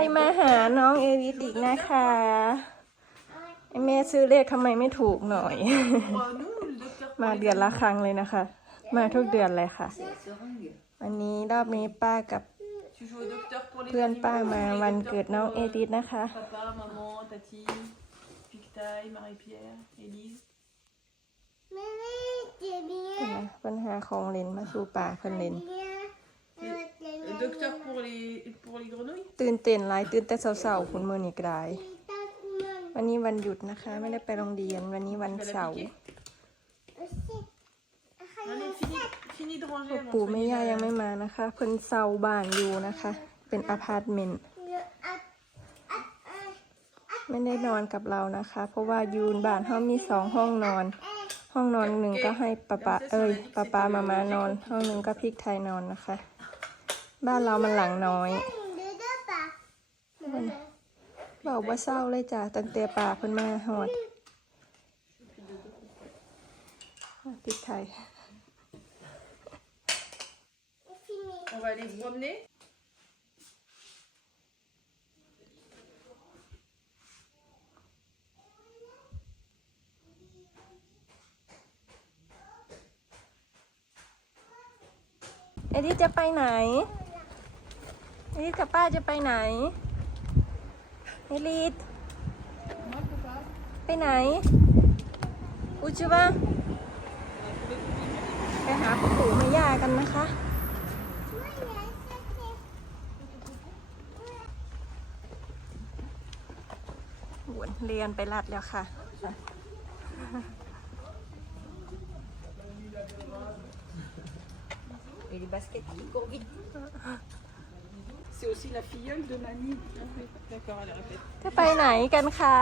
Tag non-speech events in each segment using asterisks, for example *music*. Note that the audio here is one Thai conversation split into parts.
รมาหาน้องเอริสอีกนะคะไอแม่ซื้อเลขทำไมไม่ถูกหน่อย มาเดือนละครั้งเลยนะคะ มาทุกเดือนเลยค่ะ วันนี้รอบนี้ป้ากับ Tu joues au docteur pour les เพื่อน animaux, ป้ามา les วัน docteurs เกิดน้อง pour, เอ euh, ริสนะคะ Papa, maman, tati, Pictaille, Marie-Pierre, Élise. ไม่ไม่เจ็บเนี้ยเห็นไหมปัญหาของเลนมาสู่ป่าเพิ่นเลน docteur pour les, pour les grenouilles ตื่นเต้นหลายตื่นแต่เสาๆคุณมือนี่กลายตามันวันนี้วันหยุดนะคะ ไม่ได้ไปโรงเรียนวันนี้วัน Tu vas เสา la ร์ piquer เออสิใคร Allez, fini, fini de ranger avant ปู่ de แม่ soigner ย่า la- ยังไม่มานะคะ เพิ่นเซาบ้านอยู่นะคะ เป็นอพาร์ตเมนต์เยอะอัดอัดอัดไม่ได้นอนกับเรานะคะ เพราะว่ายูนบ้านเขามีสองห้องนอน ห้องนอนหนึ่งก็ให้ป้าป้าเอ้ยป้าป้ามามานอน ห้องหนึ่งก็พริกไทยนอนนะคะ บ้านเรามันหลังน้อยดูด้วยปะบอกว่าเศร้าเลยจ้ะตั้งแต่ป่าเพิ่นมาหอดพริกไทย On va aller se promener เอดิจะไปไหน เอดิกับป้าจะไปไหนเอลิดไปไหน อุจวะไปหาปู่แม่ย่ากันนะคะวนเรียนไปลัดแล้วค่ะ Et les baskets qui courent vite. C'est aussi la filleule de mamie. D'accord, elle répète. จะไปไหนกันคะ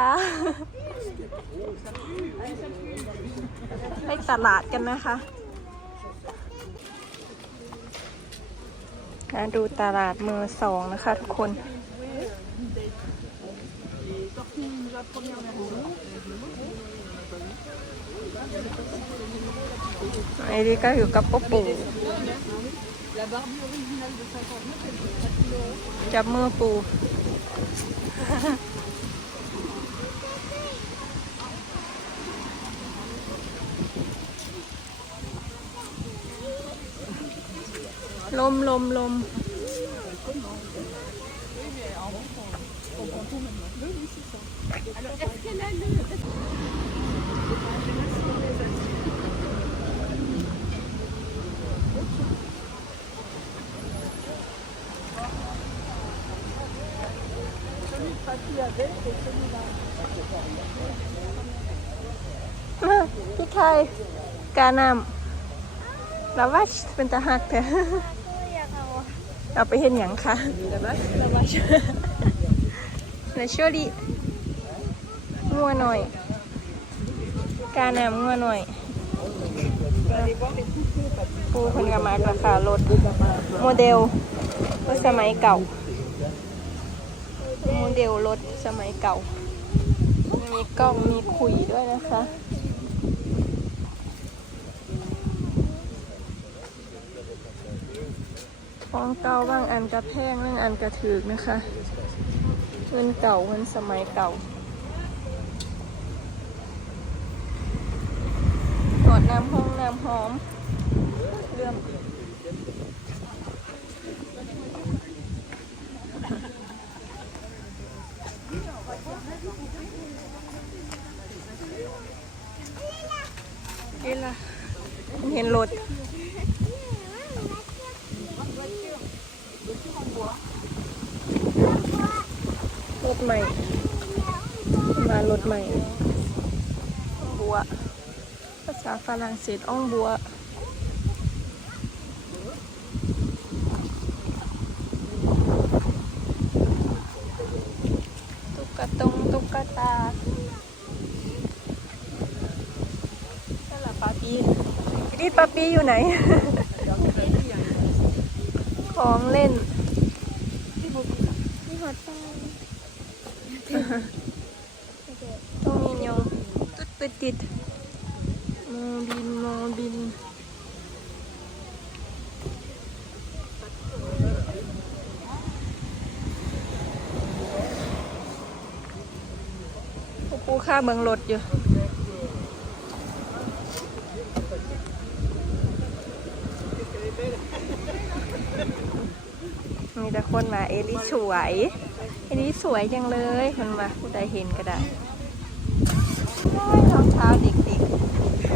ไปตลาดกันนะคะมาดูตลาดมือสองนะคะทุกคนไอ้นี่ก็อยู่กับป๊ปู่ จับมือปู่ลมลมลม พี่ไทยกานำลาวัชเป็นตาหักแท้เอาไปเห็นอย่างคะละบัชละบัชนะช่วยดิงัวหน่อย กาแหนมงัวหน่อยปูคนกับมาราคารถโมเดลรถสมัยเก่าโม เดลรถสมัยเก่า มีกล้องมีคุยด้วยนะคะ ของเก่าบางอันกระแพงบางอันกระถือกนะคะเงินเก่าเงินสมัยเก่าหอดน้ำห้องน้ำหอมเรื่อง นี่ล่ะเห็นรถรถใหม่มารถใหม่ บัว ภาษาฝรั่งเศสอ่องบัว ป้าปี้อยู่ไหน ของเล่น มีหัวใจต้องมียองตุ๊ดตุ๊ดติดมองบินมองบิน ปูค่าเมืองรถอยู่ มีแต่คนมาเอลิสวย เอลิสวยจังเลยคนมาผู้ใดเห็นก็ได้ได้รองเท้าเด็กๆ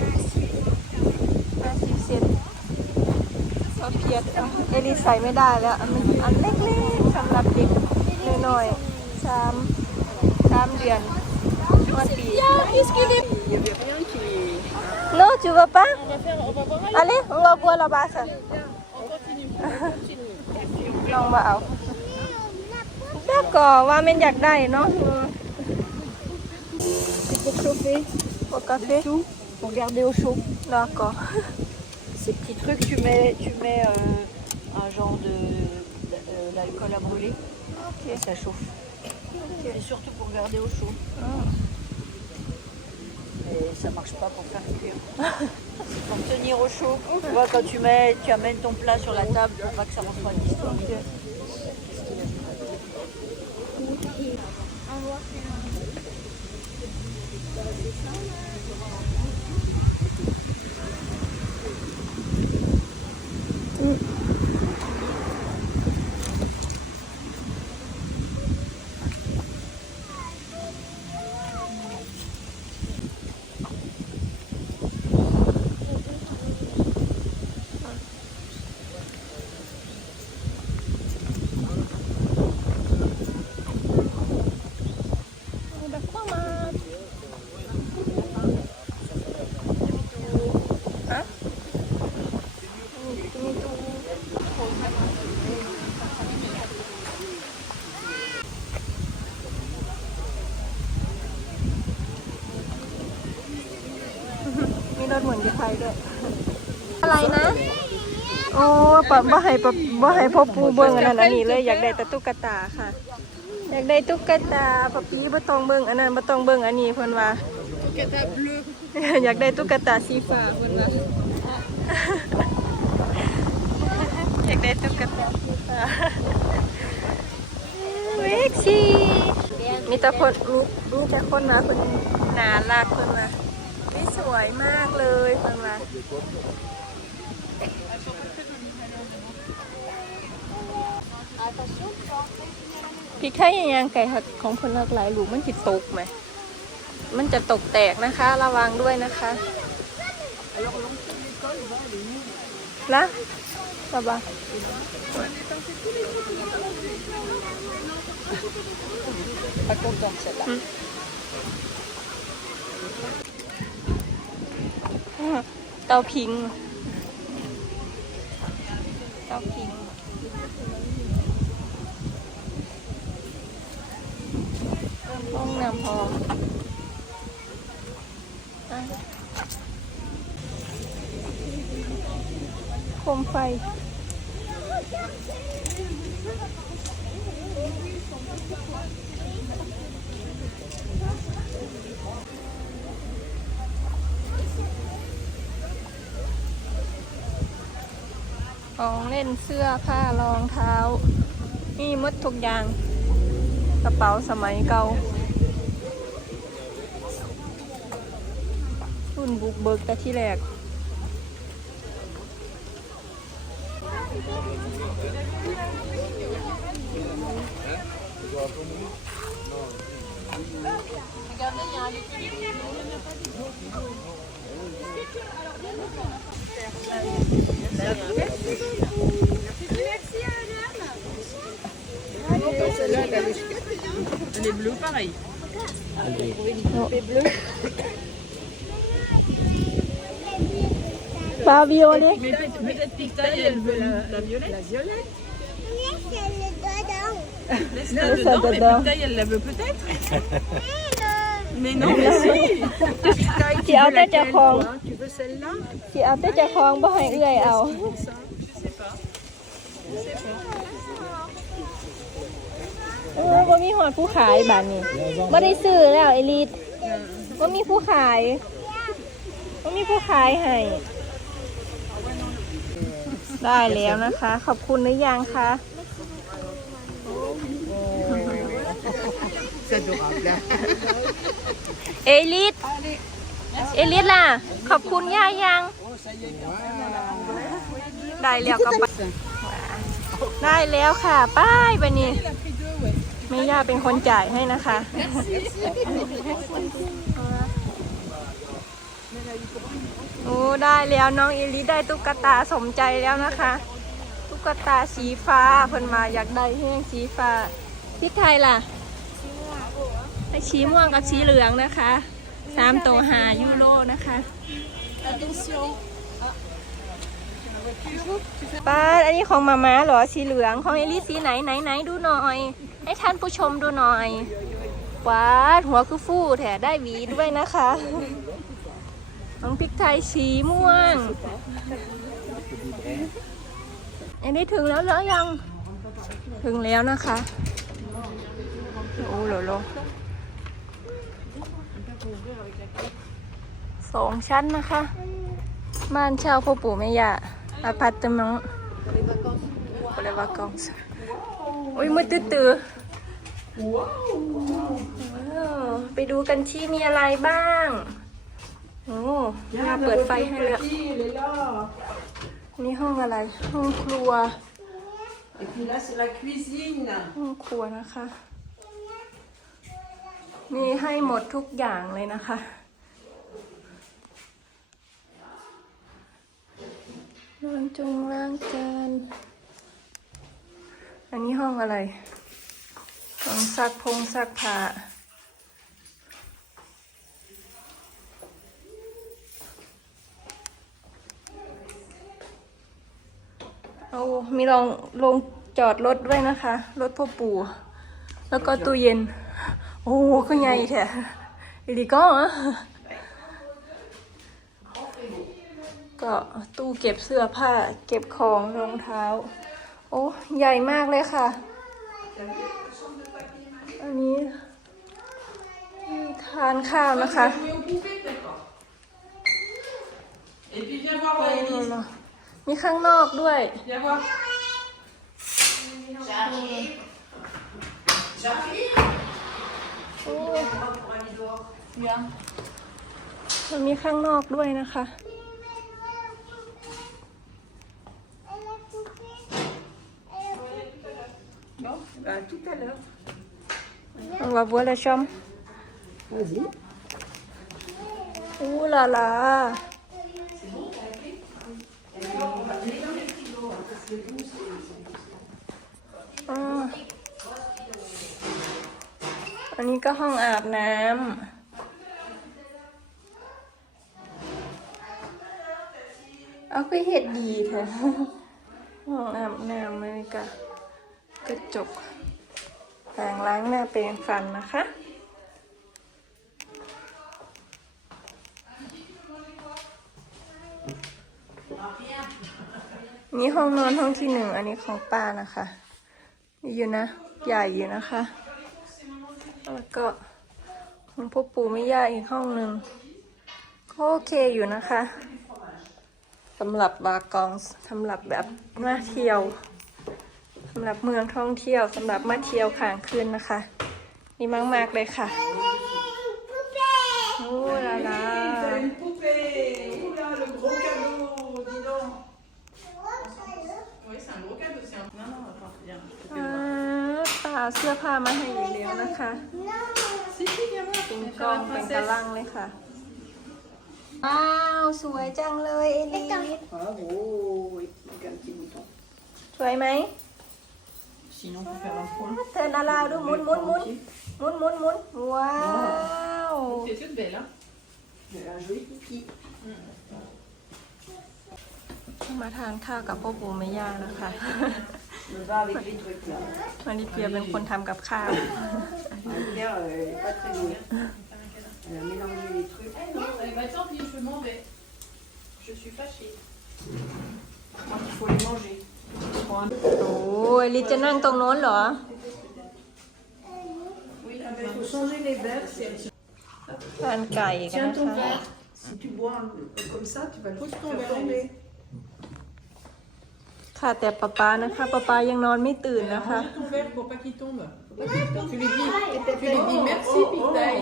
ห้าสิบเซนซอเพียดเอาเอลิสใส่ไม่ได้แล้วอันมันอันเล็กๆสำหรับเด็กน้อยๆสามสามเดือนวันปี Il n'y avait rien qui. Non, tu veux pas On va faire, on va voir ailleurs. Allez, on va boire là-bas ça. On continue. On continue. Et puis on ลองมาเอาd'accord ว่ามันอยากได้เนาะ C'est pour chauffer ปกติ tout, pour garder au chaud. d'accord Ces petits trucs, tu mets, tu mets euh, un genre de euh, l'alcool à brûler et ça chauffe. Et surtout pour garder au chaud. Ça marche pas pour faire cuire. *laughs* pour tenir au chaud. Tu vois, quand tu mets, tu amènes ton plat sur la table pour pas que ça refroidisse. มี รถหมุนที่ไทยด้วย อะไรนะ โอ้ปะบ่ให้ปะบ่ให้พ่อปูเบิ่งอันนั้นอันนี้เลยอยากได้แต่ตุ๊กตาค่ะ อยากได้ตุ๊กตาปะปีบ่ต้องเบิ่งอันนั้นบ่ต้องเบิ่งอันนี้เพิ่นว่า อยากได้ตุ๊กตาสีฟ้าเพิ่นว่า อยากได้ตุ๊กตาสีฟ้าเว็กซี่มีแต่คนมีมีแต่คนมาเพิ่นน่ารักเพิ่นว่า นี่สวยมากเลยเพิ่นว่าพริกไทยยังไก่ของผลหลากหลายหลูมันจิตกไหม มันจะตกแตกนะคะ ระวังด้วยนะคะละระวัง Pas contente celle-là. เตา พิงเตาพิง ห้องน้ำพองอะโคมไฟ ของเล่นเสื้อผ้ารองเท้านี่มดทุกอย่าง กระเป๋าสมัยเก่ารุ่นบุกเบิกแต่ที่แรก elle, elle est- elle est bleue pareil. Pas violet Mais peut- peut-être Pictaille, elle veut la, la violette. La violette Laisse-la Laisse-la dedans, mais dedans. Pictaille, elle la veut peut-être. *laughs* Mais non, mais si Pictaille, tu Chị áo veux tết cho laquelle, con. toi Tu veux celle-là สิเอาแต่เจะคลองบ่ให้เอื้อยเอา Ça, je sais pas. Je sais pas. เออบ่มีหอดผู้ขายบานนี้บ่ได้ซื้อแล้วไอรีดบ่มีผู้ขายบ่มีผู้ขายให้ได้แล้วนะคะ ขอบคุณหรือยังคะ เอลิสเอลิสล่ะ ขอบคุณย่ายัง ได้แล้วก็ไปได้แล้วค่ะ ป้ายบันนี้แม่ย่าเป็นคนจ่ายให้นะคะ โอ้ได้แล้วน้องเอลิสได้ตุ๊กตาสมใจแล้วนะคะ ตุ๊กตาสีฟ้าเพิ่นมาอยากได้แห้งสีฟ้าพี่ไทยล่ะ ไอสีม่วงกับสีเหลืองนะคะสามตัวหายูโรนะคะป้าอันนี้ของมาม่าเหรอสีเหลืองของเอลิสสีไหนไหนไหนดูหน่อย ให้ท่านผู้ชมดูหน่อยว้าหัวคือฟูแถได้หวีด้วยนะคะน้องพริกไทยสีม่วงอันนี้ถึงแล้วหรือยัง ถึงแล้วนะคะ โอ้โหโล สองชั้นนะคะ บ้านเช่าพ่อปู่แม่ย่าอพาร์ตเมนต์ pour les vacances อุ้ยมืดตื้อๆว้าวไปดูกันที่มีอะไรบ้างโอ้ย่าเปิดไฟให้เลยนี่ห้องอะไร ห้องครัว Et puis là, c'est la cuisine. ห้องครัวนะคะ มีให้หมดทุกอย่างเลยนะคะล้างจงล้างจาน อันนี้ห้องอะไร ห้องซักพงซักผ้าเอามีลองลงจอดรถด้วยนะคะ รถพ่อปู่ แล้วก็ตู้เย็น โอ้ก็ใหญ่แท้อีดีก็อะก็ตู้เก็บเสื้อผ้า เก็บของรองเท้า โอ้ใหญ่มากเลยค่ะ อันนี้ทานข้าวนะคะ Et puis viens voir โอ้ Elise. มีข้างนอกด้วย Viens voir. โอ้มันมีข้างนอกด้วยนะคะ Bon, bah, tout à l'heure. On va voir la chambre. Vas-y. Ouh là là. Ah. อันนี้ก็ห้องอาบน้ำเอาไปเห็ดดีแท้ห้องอาบน้ำเลยกะกระจกแปรงล้างหน้าเป็นฟันนะคะนี่ห้องนอนห้องที่หนึ่ง อันนี้ของป้านะคะ อยู่นะ ใหญ่อยู่นะคะ แล้วก็ของพ่อปู่ไม่ย่าอีกห้องหนึ่งก็โอเคอยู่นะคะสำหรับบากองสำหรับแบบมาเที่ยวสำหรับเมืองท่องเที่ยวสำหรับมาเที่ยวค้างคืนนะคะนี่มากๆเลยค่ะโอ้ลาลา T'as une poupée. Oula, le gros cadeau. Dis donc. Oui, c'est un gros cadeau. C'est un... Non, non, attends, viens. อ่าตาเสื้อผ้ามาให้อยู่แล้ว นะคะ Si, si, viens voir. เป็น Viens กล่อง faire la เป็น princesse. กะลังเลยค่ะ ว้าว สวยจังเลยเอลิส Bravo. Oui, donc un petit bouton. สวยไหม Sinon, pour faire un point. เธอนาราดูหมุนหมุนหมุนหมุนหมุนหมุนว้าว T'es toute belle, hein Elle a un joli pipi. มาทานข้าวกับพ่อปู่แม่ย่านะคะ Je va avec les trucs là. มาริเปียเป็นคนทำกับข้าว Pierre, euh, elle est pas très douée. Elle a mélangé les trucs. Eh bah tant pis, je m'en vais. Je suis fâchée. Moi, il faut les manger. โอ้ยลิสจะนั่งตรงโน้นเหรอ Oui, ah ben, il faut changer les verres. c'est- ทานไก่กัน Tiens นะ ton คะ ค่ะ แต่ป๊าป๊านะคะป๊าป๊ายังนอนไม่ตื่นนะคะ Ton verre pour pas qu'il tombe. Pour pas qu'il tombe. Tu lui dis, tu lui dis merci, Big Day.